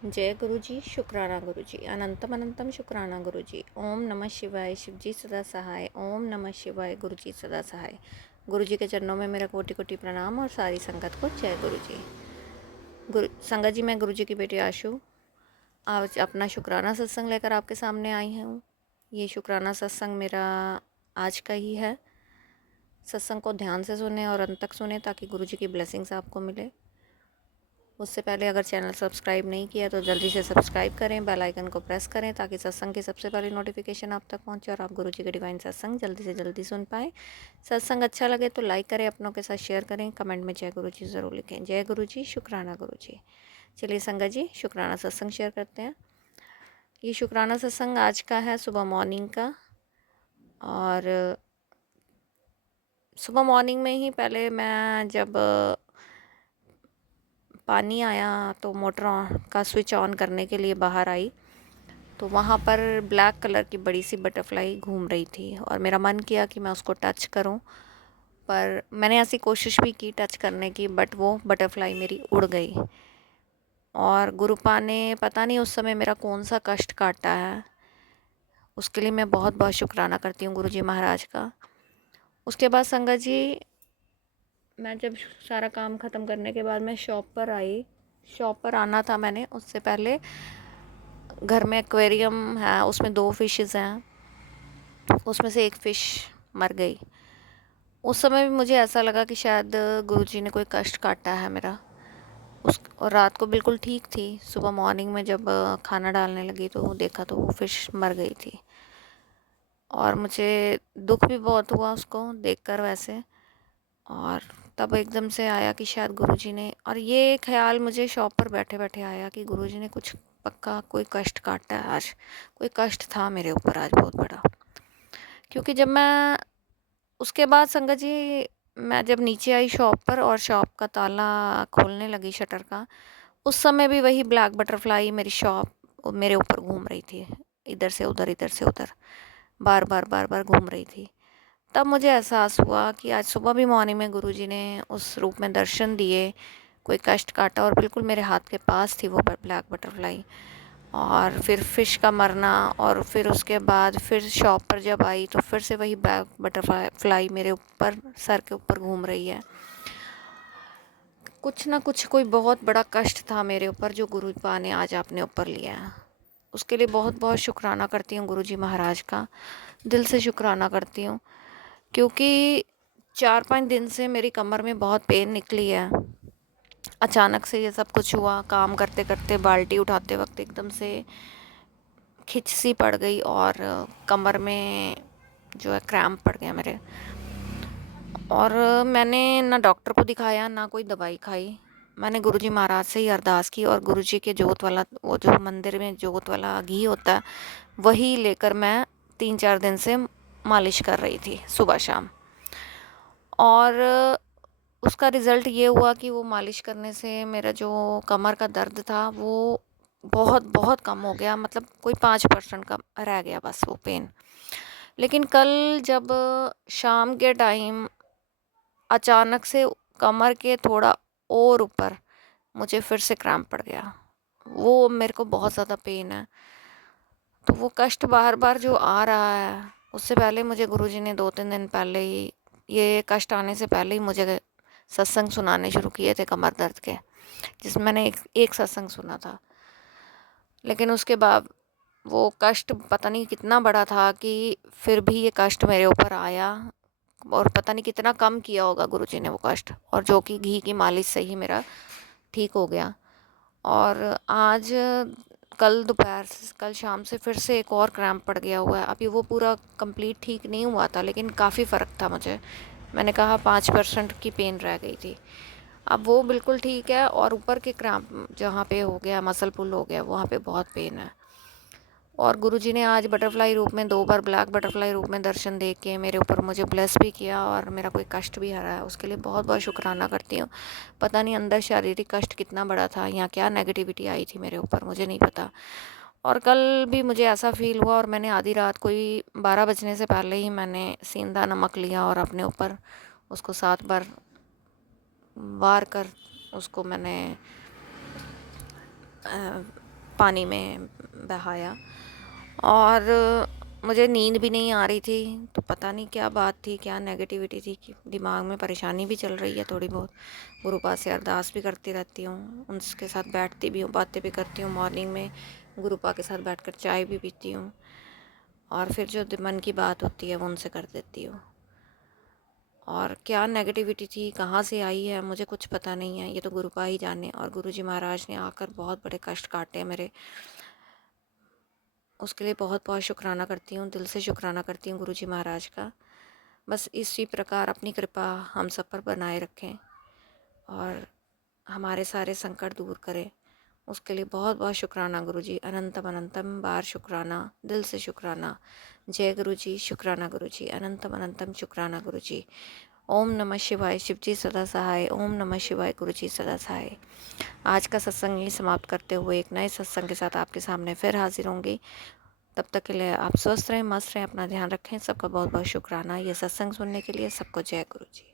जय गुरु जी, शुक्राना गुरु जी, अनंतम अनंतम शुक्राना गुरु जी। ओम नमः शिवाय, शिव जी सदा सहाय। ओम नमः शिवाय, गुरु जी सदा सहाय। गुरु जी के चरणों में मेरा कोटि कोटि प्रणाम और सारी संगत को जय गुरु जी। संगत जी, मैं गुरु जी की बेटी आशु आज अपना शुक्राना सत्संग लेकर आपके सामने आई हूँ। ये शुक्राना सत्संग मेरा आज का ही है। सत्संग को ध्यान से सुने और अंत तक सुने ताकि गुरु जी की ब्लेसिंग्स आपको मिले। उससे पहले अगर चैनल सब्सक्राइब नहीं किया तो जल्दी से सब्सक्राइब करें, बेल आइकन को प्रेस करें ताकि सत्संग की सबसे पहले नोटिफिकेशन आप तक पहुंचे और आप गुरु जी के डिवाइन सत्संग जल्दी से जल्दी सुन पाएँ। सत्संग अच्छा लगे तो लाइक करें, अपनों के साथ शेयर करें, कमेंट में जय गुरु जी ज़रूर लिखें। जय गुरु जी, शुक्राना गुरु जी। चलिए संगत जी, शुक्राना सत्संग शेयर करते हैं। ये शुक्राना सत्संग आज का है सुबह मॉर्निंग का। और सुबह मॉर्निंग में ही पहले मैं जब पानी आया तो मोटर का स्विच ऑन करने के लिए बाहर आई तो वहाँ पर ब्लैक कलर की बड़ी सी बटरफ्लाई घूम रही थी और मेरा मन किया कि मैं उसको टच करूं, पर मैंने ऐसी कोशिश भी की टच करने की, बट वो बटरफ्लाई मेरी उड़ गई। और गुरुपा ने पता नहीं उस समय मेरा कौन सा कष्ट काटा है, उसके लिए मैं बहुत बहुत शुक्राना करती हूँ गुरु जी महाराज का। उसके बाद संगत जी, मैं जब सारा काम ख़त्म करने के बाद मैं शॉप पर आई। शॉप पर आना था मैंने, उससे पहले घर में एक्वेरियम है, उसमें 2 फिशेज़ हैं, उसमें से एक फ़िश मर गई। उस समय भी मुझे ऐसा लगा कि शायद गुरुजी ने कोई कष्ट काटा है मेरा। और रात को बिल्कुल ठीक थी। सुबह मॉर्निंग में जब खाना डालने लगी तो देखा तो वो फ़िश मर गई थी और मुझे दुख भी बहुत हुआ उसको देखकर वैसे। और तब एकदम से आया कि शायद गुरुजी ने, और ये ख्याल मुझे शॉप पर बैठे बैठे आया कि गुरुजी ने कुछ पक्का कोई कष्ट काटा है आज, कोई कष्ट था मेरे ऊपर आज बहुत बड़ा। क्योंकि जब मैं उसके बाद संगत जी, मैं जब नीचे आई शॉप पर और शॉप का ताला खोलने लगी शटर का, उस समय भी वही ब्लैक बटरफ्लाई मेरी शॉप मेरे ऊपर घूम रही थी, इधर से उधर इधर से उधर बार बार घूम रही थी। तब मुझे एहसास हुआ कि आज सुबह भी मॉर्निंग में गुरुजी ने उस रूप में दर्शन दिए, कोई कष्ट काटा और बिल्कुल मेरे हाथ के पास थी वो ब्लैक बटरफ्लाई। और फिर फ़िश का मरना, और फिर उसके बाद फिर शॉप पर जब आई तो फिर से वही ब्लैक बटरफ्लाई मेरे ऊपर सर के ऊपर घूम रही है। कुछ ना कुछ कोई बहुत बड़ा कष्ट था मेरे ऊपर जो गुरुपा ने आज अपने ऊपर लिया है। उसके लिए बहुत बहुत शुक्राना करती हूँ गुरुजी महाराज का, दिल से शुक्राना करती हूँ। क्योंकि 4-5 दिन से मेरी कमर में बहुत पेन निकली है। अचानक से ये सब कुछ हुआ, काम करते करते बाल्टी उठाते वक्त एकदम से खिंच सी पड़ गई और कमर में जो है क्रैम्प पड़ गया मेरे। और मैंने ना डॉक्टर को दिखाया ना कोई दवाई खाई। मैंने गुरुजी महाराज से ही अरदास की और गुरुजी के जोत वाला, वो जो मंदिर में जोत वाला घी होता है, वही लेकर मैं 3-4 दिन से मालिश कर रही थी सुबह शाम। और उसका रिज़ल्ट ये हुआ कि वो मालिश करने से मेरा जो कमर का दर्द था वो बहुत बहुत कम हो गया, मतलब कोई 5% कम रह गया बस वो पेन। लेकिन कल जब शाम के टाइम अचानक से कमर के थोड़ा और ऊपर मुझे फिर से क्रैम्प पड़ गया। वो मेरे को बहुत ज़्यादा पेन है। तो वो कष्ट बार बार जो आ रहा है, उससे पहले मुझे गुरुजी ने 2-3 दिन पहले ही, ये कष्ट आने से पहले ही मुझे सत्संग सुनाने शुरू किए थे कमर दर्द के, जिसमें मैंने एक सत्संग सुना था। लेकिन उसके बाद वो कष्ट पता नहीं कितना बड़ा था कि फिर भी ये कष्ट मेरे ऊपर आया, और पता नहीं कितना कम किया होगा गुरुजी ने वो कष्ट, और जो कि घी की मालिश से ही मेरा ठीक हो गया। और आज कल शाम से फिर से एक और क्रैम्प पड़ गया हुआ है। अभी वो पूरा कंप्लीट ठीक नहीं हुआ था लेकिन काफ़ी फ़र्क था मुझे। मैंने कहा 5% की पेन रह गई थी, अब वो बिल्कुल ठीक है। और ऊपर के क्रैम्प जहाँ पे हो गया, मसल पुल हो गया, वहाँ पे बहुत पेन है। और गुरुजी ने आज बटरफ्लाई रूप में 2 बार ब्लैक बटरफ्लाई रूप में दर्शन दे के मेरे ऊपर मुझे ब्लेस भी किया और मेरा कोई कष्ट भी हरा है। उसके लिए बहुत बहुत शुक्राना करती हूँ। पता नहीं अंदर शारीरिक कष्ट कितना बड़ा था या क्या नेगेटिविटी आई थी मेरे ऊपर, मुझे नहीं पता। और कल भी मुझे ऐसा फील हुआ और मैंने आधी रात कोई 12 बजने से पहले ही मैंने सेंधा नमक लिया और अपने ऊपर उसको 7 बार वार कर उसको मैंने पानी में बहाया। और मुझे नींद भी नहीं आ रही थी, तो पता नहीं क्या बात थी, क्या नेगेटिविटी थी कि दिमाग में परेशानी भी चल रही है थोड़ी बहुत। गुरुपा से अरदास भी करती रहती हूँ, उनके साथ बैठती भी हूँ, बातें भी करती हूँ। मॉर्निंग में गुरुपा के साथ बैठकर चाय भी पीती हूँ, और फिर जो मन की बात होती है वो उनसे कर देती हूँ। और क्या नेगेटिविटी थी, कहाँ से आई है, मुझे कुछ पता नहीं है, ये तो गुरुपा ही जाने। और गुरुजी महाराज ने आकर बहुत बड़े कष्ट काटे मेरे, उसके लिए बहुत बहुत शुक्राना करती हूँ, दिल से शुक्राना करती हूँ गुरुजी महाराज का। बस इसी प्रकार अपनी कृपा हम सब पर बनाए रखें और हमारे सारे संकट दूर करें, उसके लिए बहुत बहुत शुक्राना गुरुजी, अनंतम अनंतम बार शुक्राना, दिल से शुक्राना। जय गुरुजी, शुक्राना गुरुजी, अनंतम अनंतम शुक्राना गुरुजी। ओम नमः शिवाय, शिवजी सदा सहाय। ओम नमः शिवाय, गुरुजी सदा सहाय। आज का सत्संग ही समाप्त करते हुए एक नए सत्संग के साथ आपके सामने फिर हाजिर होंगी। तब तक के लिए आप स्वस्थ रहें, मस्त रहें, अपना ध्यान रखें। सबका बहुत बहुत शुक्राना ये सत्संग सुनने के लिए। सबको जय गुरु जी।